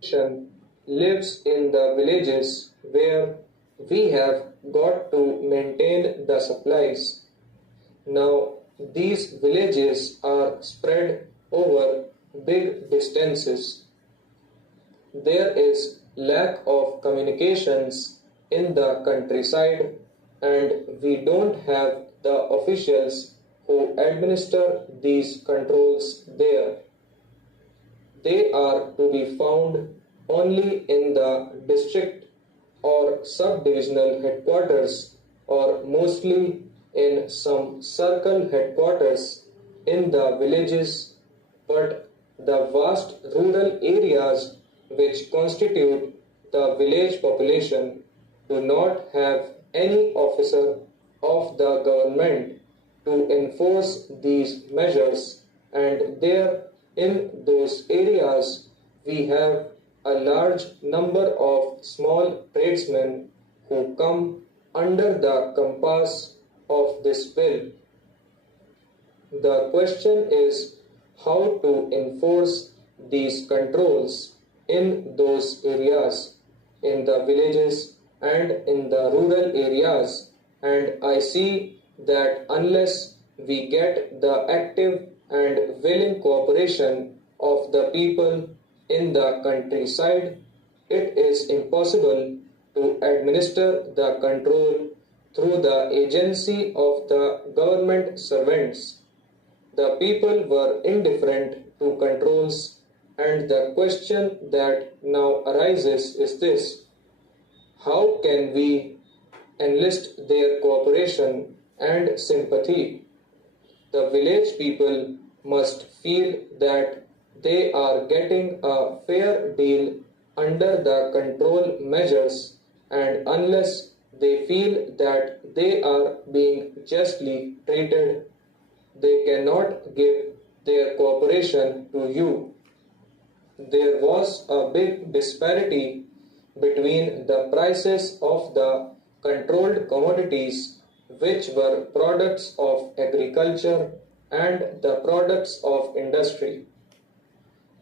Population lives in the villages where we have got to maintain the supplies. Now, these villages are spread over big distances. There is lack of communications in the countryside, and we don't have the officials who administer these controls there. They are to be found only in the district or subdivisional headquarters, or mostly in some circle headquarters in the villages, but the vast rural areas which constitute the village population do not have any officer of the government to enforce these measures, and there in those areas we have a large number of small tradesmen who come under the compass of this bill. The question is how to enforce these controls in those areas, in the villages and in the rural areas, and I see that unless we get the active and willing cooperation of the people in the countryside, it is impossible to administer the control through the agency of the government servants. The people were indifferent to controls, and the question that now arises is this: how can we enlist their cooperation and sympathy? The village people must feel that they are getting a fair deal under the control measures, and unless they feel that they are being justly treated, they cannot give their cooperation to you. There was a big disparity between the prices of the controlled commodities, which were products of agriculture, and the products of industry.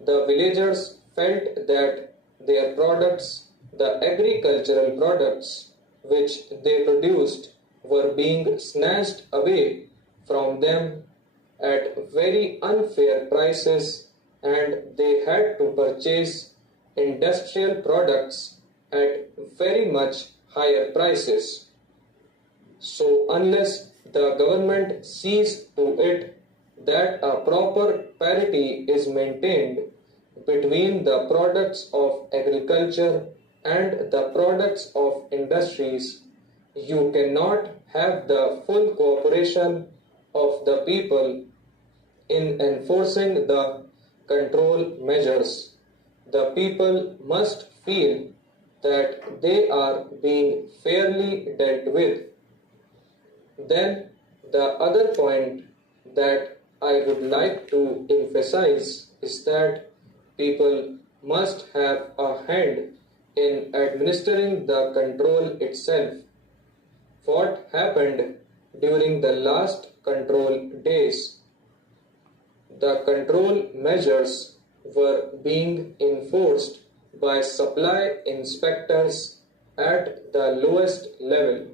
The villagers felt that their products, the agricultural products which they produced, were being snatched away from them at very unfair prices, and they had to purchase industrial products at very much higher prices. So unless the government sees to it that a proper parity is maintained between the products of agriculture and the products of industries, you cannot have the full cooperation of the people in enforcing the control measures. The people must feel that they are being fairly dealt with. Then the other point that I would like to emphasize is that people must have a hand in administering the control itself. What happened during the last control days? The control measures were being enforced by supply inspectors at the lowest level.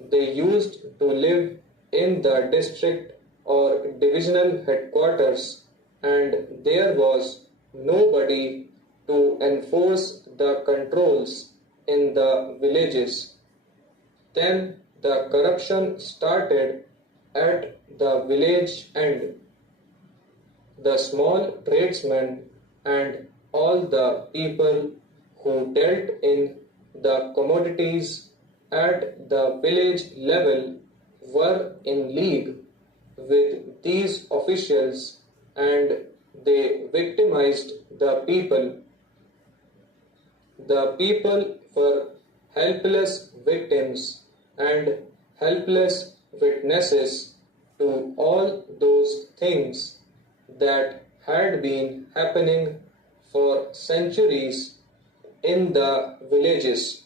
They used to live in the district or divisional headquarters, and there was nobody to enforce the controls in the villages. Then the corruption started at the village end. The small tradesmen and all the people who dealt in the commodities at the village level were in league with these officials, and they victimized the people. The people were helpless victims and helpless witnesses to all those things that had been happening for centuries in the villages.